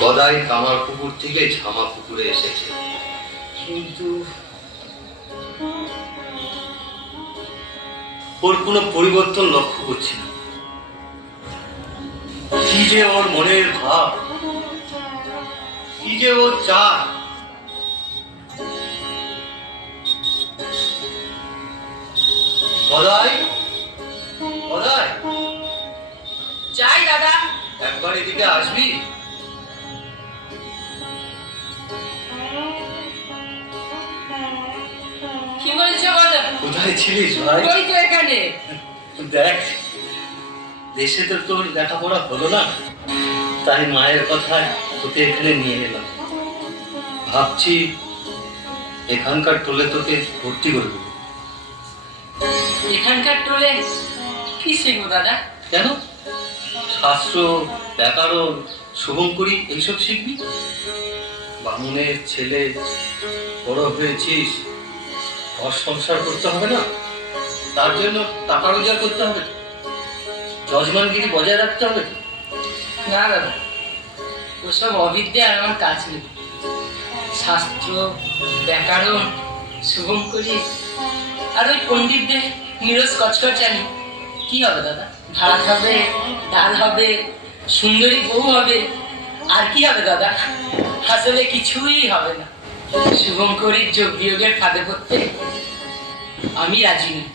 গদাই কামার পুকুর থেকে ঝামা পুকুরে এসেছে, কিন্তু ওর কোনো পরিবর্তন লক্ষ্য করছি না। কি যে ওর মনের ভাব, কি যে ওর চায়। গদাই, গদাই, যাই দাদা। একবার এদিকে আসবি? কি বলছো বলো? কোথায় ছিলিস ভাই? ওই তো এখানে। দেখ, দেশে তো তোর লেখাপড়া হলো না, তাই মায়ের কথায় তোকে এখানে নিয়ে এলাম। ভাবছি এখানকার টোলে তোকে ভর্তি করবো। এখানকার টোলে কি শিখবো দাদা? কেন? শাস্ত্র, ব্যাকরণ, শুভঙ্করী এইসব শিখবি। বামুনের ছেলে, বড় হয়েছিস, ঘর সংসার করতে হবে না? তার জন্য টাকা রোজগার করতে হবে, যজমানগিরি বজায় রাখতে হবে। না দাদা, ওসব অবিদ্যা আর আমার কাজ নেই। শাস্ত্র, ব্যাকরণ, শুভঙ্করী আর ওই পণ্ডিতদের নিরস কচকচানি কি হবে দাদা? ভাত হবে, ডাল হবে, সুন্দরী বউ হবে, আর কি হবে দাদা? আসলে কিছুই হবে না। শুভঙ্করীর যোগ বিয়োগের ফাঁদে পড়তে আমি রাজি নই।